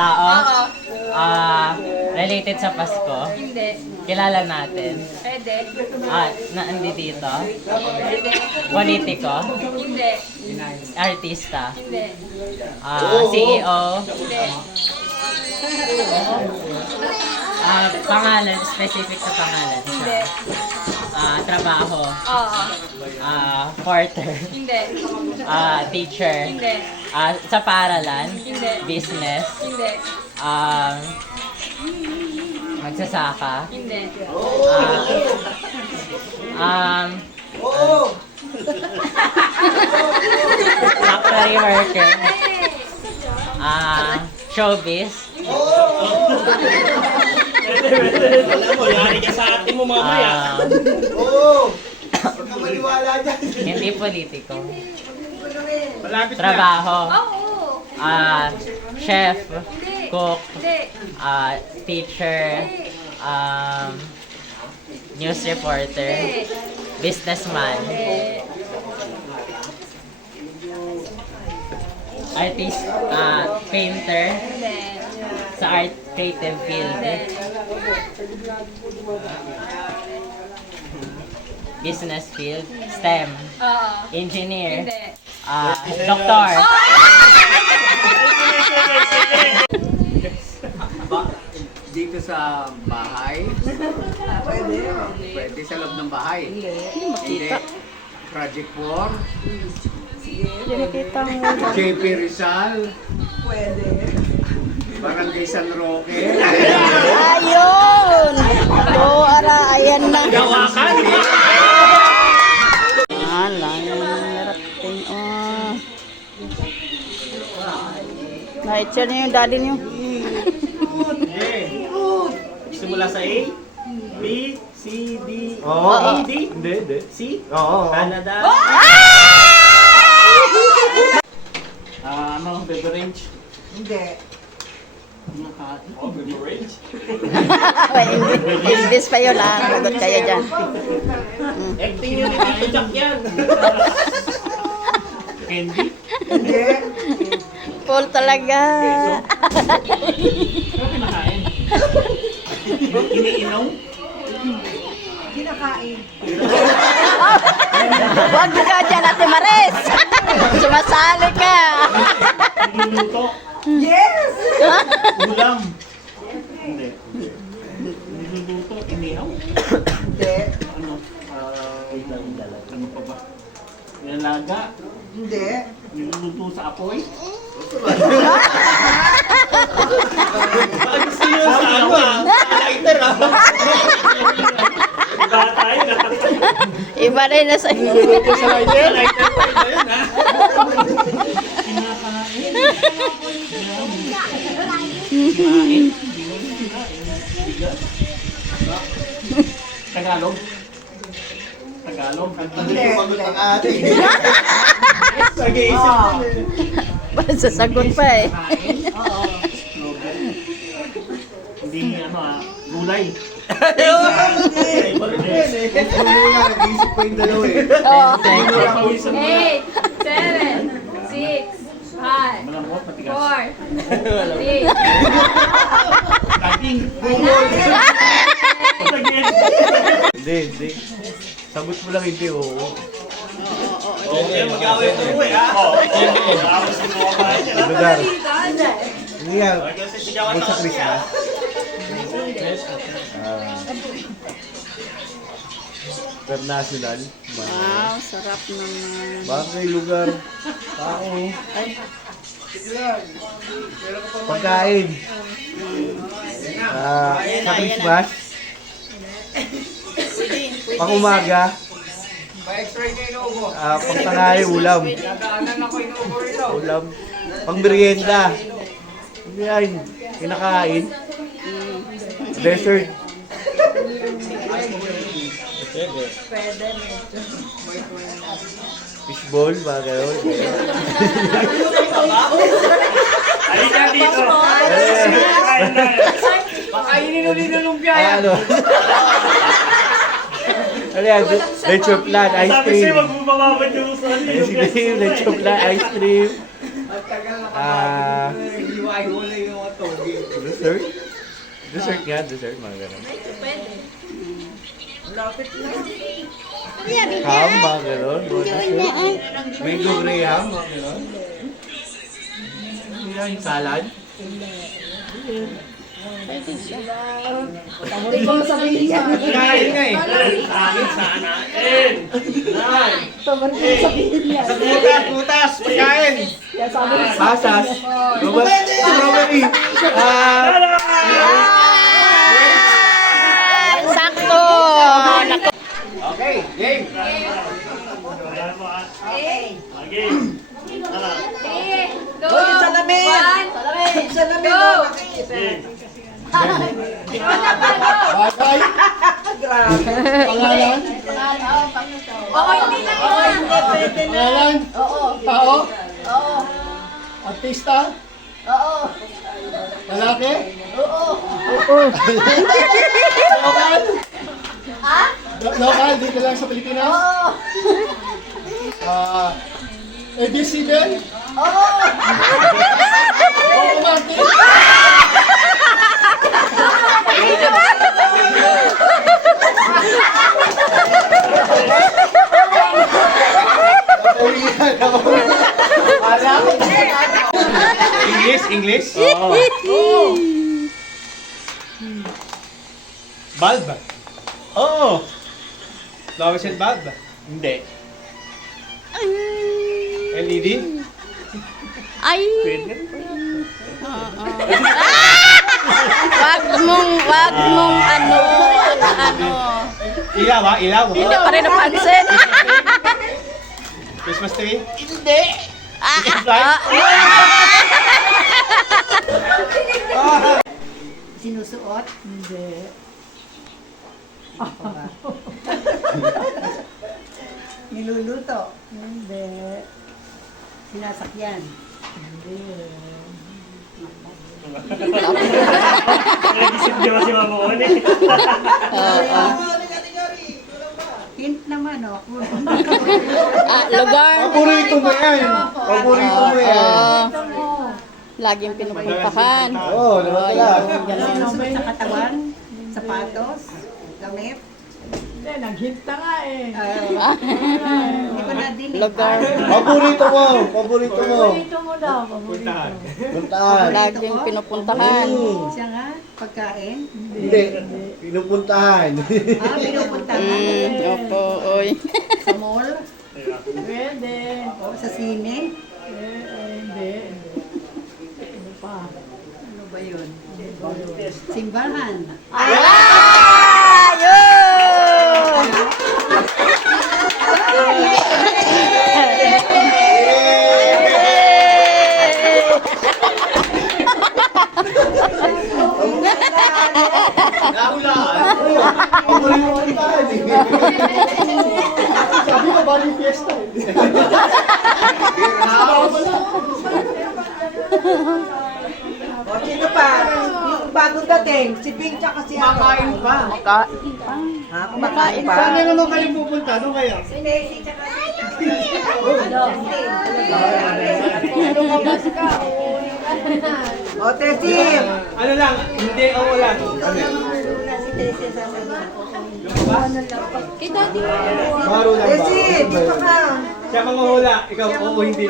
Tao? Oo. Related sa Pasko? Hindi. Kilala natin? Pwede. Nandi dito? Pwede. Politiko? Hindi. Artista? Hindi. CEO? Hindi. Pangalan, specific sa pangalan siya. Hindi. Trabaho? Oo. Porter? Hindi. Teacher? Hindi. Sa paaralan? Hindi. Business? Hindi. Magsasaka? Hindi. Factory worker? Showbiz? Alam mo, yari ka sa atin mo mamaya. Oo! Huwag ka maniwala dyan. Hindi politiko. Malapit na. Trabaho? Oo. Chef? Hindi. Cook? Hindi. Teacher? News reporter? Hindi. Businessman? Hindi. Artist? Painter? Hindi. Sa art creative field? Business field? STEM? Oo. Engineer? Hindi. Doktor? Dito sa bahay? Pwede. Pwede sa loob ng bahay? Hindi. Project 4? JP Rizal? Pwede. Barangay San Roque? Ayun! Ayan na. Gawakan! Narating. Na-itcher niyo yung daddy niyo. Simula sa A, B, C, D, Oo. E, D, Hindi. C, Oo. Canada. Beverage. Hindi. Beverage? English pa yun lang. Lagot kayo dyan. Acting yun ni Tito Jack yan. Candy? Full talaga. Ano kinakain? Iniinom? Huwag ka dyan, Ate Maris. Sumasali ka. Niluluto? Yes! Ulam? Hindi. Niluluto? Inihaw? Hindi. Ano? Ano pa ba? Nilalaga? Hindi. Niluluto sa apoy? Bakit gusto nyo sa ano ah? Lighter ah? Iba tayo na. Iba rin na sa Niluluto sa lighter? Lighter pa iba yun ha? Kinakain. Kinain. Tagalog? Tagalog? Hindi. Pagod ang ate. Nag-iisip ko. sasagot pa eh. Hindi ano ah, gulay. Nag-iisip pa yung dalawa eh. 10 seconds. 8, 7, 6, 5, Malambot, matigas. 4, 3, Kating. Hindi. Sagot mo lang hindi, oo. Okay, mag-away po eh ha. Tapos ito ang bahay niya. Lugar. Hindi yan. Bukod sa Christmas. International. Wow, sarap naman. Bagay lugar. Tao. Pagkain. Sa Christmas. Pang umaga. Pang tanghali, ulam. Ulam. Pang merienda. Ano yan? Kinakain. Dessert. Fishball, bagay yun. Halika dito. Pakainin ulit ng lumpia yan. Ano? Ano yan? Leche flan, ice Sabi cream. sa'yo, magbubababad yung usan. Ice cream, leche flan, ice cream. Nakahiwalay yung mga togi. Dessert? Dessert nga, dessert. Mga ganun. Ham, mga ganun. Mango graham, mga ganun. Hindi lang yung salad. Kain nga eh. Amin sana. Sa butas, pagkain. Pasas. Strawberry. Sakto! Okay, game. Three, two, one. Go! Ikaw na pa, go! Bagay. Pangalan. Oo, hindi na yun. Pangalan. Tao. Artista. Lalaki. Lokal. Lokal, dito lang sa Pilipinas. ABC din. Romantic. English? Bulb? Oo. Fluorescent bulb? Hindi. LED? Ay! Pwede. Wag mong ano. Ilaw ba? Ilaw? Hindi pa rin napansin. Christmas tree? Sinusuot? Hindi. Ano ba? Niluluto? Hindi. Sinasakyan? Hindi. Nag-isip niyo si Mama Oni. Hint naman, oh. Lugar. Paborito mo yan. Paborito mo yan. Laging pinupuntahan. Oo, naman lang. Sinusuot sa katawan? Sapatos? Damit? Hindi, naghinta nga eh. Hindi ko na din. Lugar. Paborito mo. Paborito mo. Ito mo daw, paborito. Puntahan. Laging pinupuntahan. Siya nga? Pagkain? Hindi. Pinupuntahan. Pinupuntahan? Opo, oy. Sa mall? Pwede. O sa sine? Hindi. Ano pa? Ano ba yun? Simbahan? Sabi ko, bali fiesta. O sino pa? Yung bagong dating, si Ping tsaka si ako. Makain pa. Kain pa. Ha, kumakain pa. Saan na naman kayo pupunta? Doon kaya? Si Messi tsaka si O, Tessie! Ano lang? Hindi o wala. Si Tessie sasabihin. Kita di. Baro lang ba? Tessie, dito ka! Siya mga hula. Ikaw, oo, hindi.